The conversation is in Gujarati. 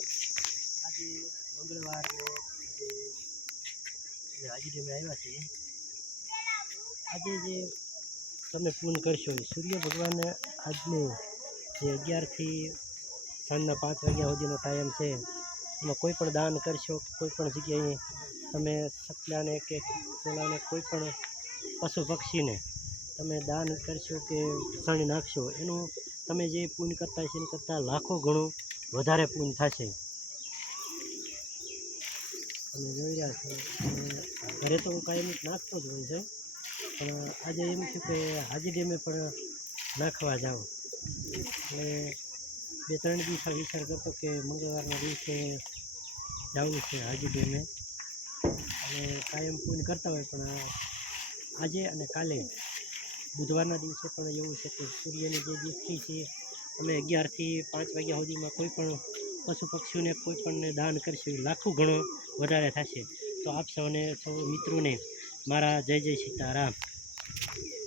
સીતારામ। આજે મંગળવારને આજે ડેમે આવ્યા છીએ। આજે જે તમે પૂન કરશો સૂર્ય ભગવાનને આજને જે 11થી સાંજના 5 વાગ્યા સુધીનો ટાઈમ છે એમાં કોઈ પણ દાન કરશો, કોઈ પણ જગ્યાએ તમે સકલાને કે સોલાને કોઈ પણ પશુ પક્ષીને તમે દાન કરશો કે સણી નાખશો, એનું તમે જે પૂન કરતા હશે એની કરતાં લાખો ગણું વધારે પૂન થશે। તમે જોઈ રહ્યા છો ઘરે તો હું કાંઈ નાખતો જ હોય છે, પણ આજે એમ થયું કે હાજી ડેમે પણ નાખવા જાઉં। એટલે 2-3 દિવસ વિચાર કરતો કે મંગળવારના દિવસે જવું છે હાજી ડેમે, અને કાયમ પૂન કરતા હોય પણ આજે અને કાલે બુધવારના દિવસે પણ એવું છે કે સૂર્યની જે દીપ્તિ છે અમે 11થી 5 વાગ્યા સુધીમાં કોઈ પણ પશુ પક્ષીઓને કોઈ પણને દાન કરશું લાખો ગણો વધારે થશે। તો આપ સૌને સૌ મિત્રોને મારા જય જય સીતારામ।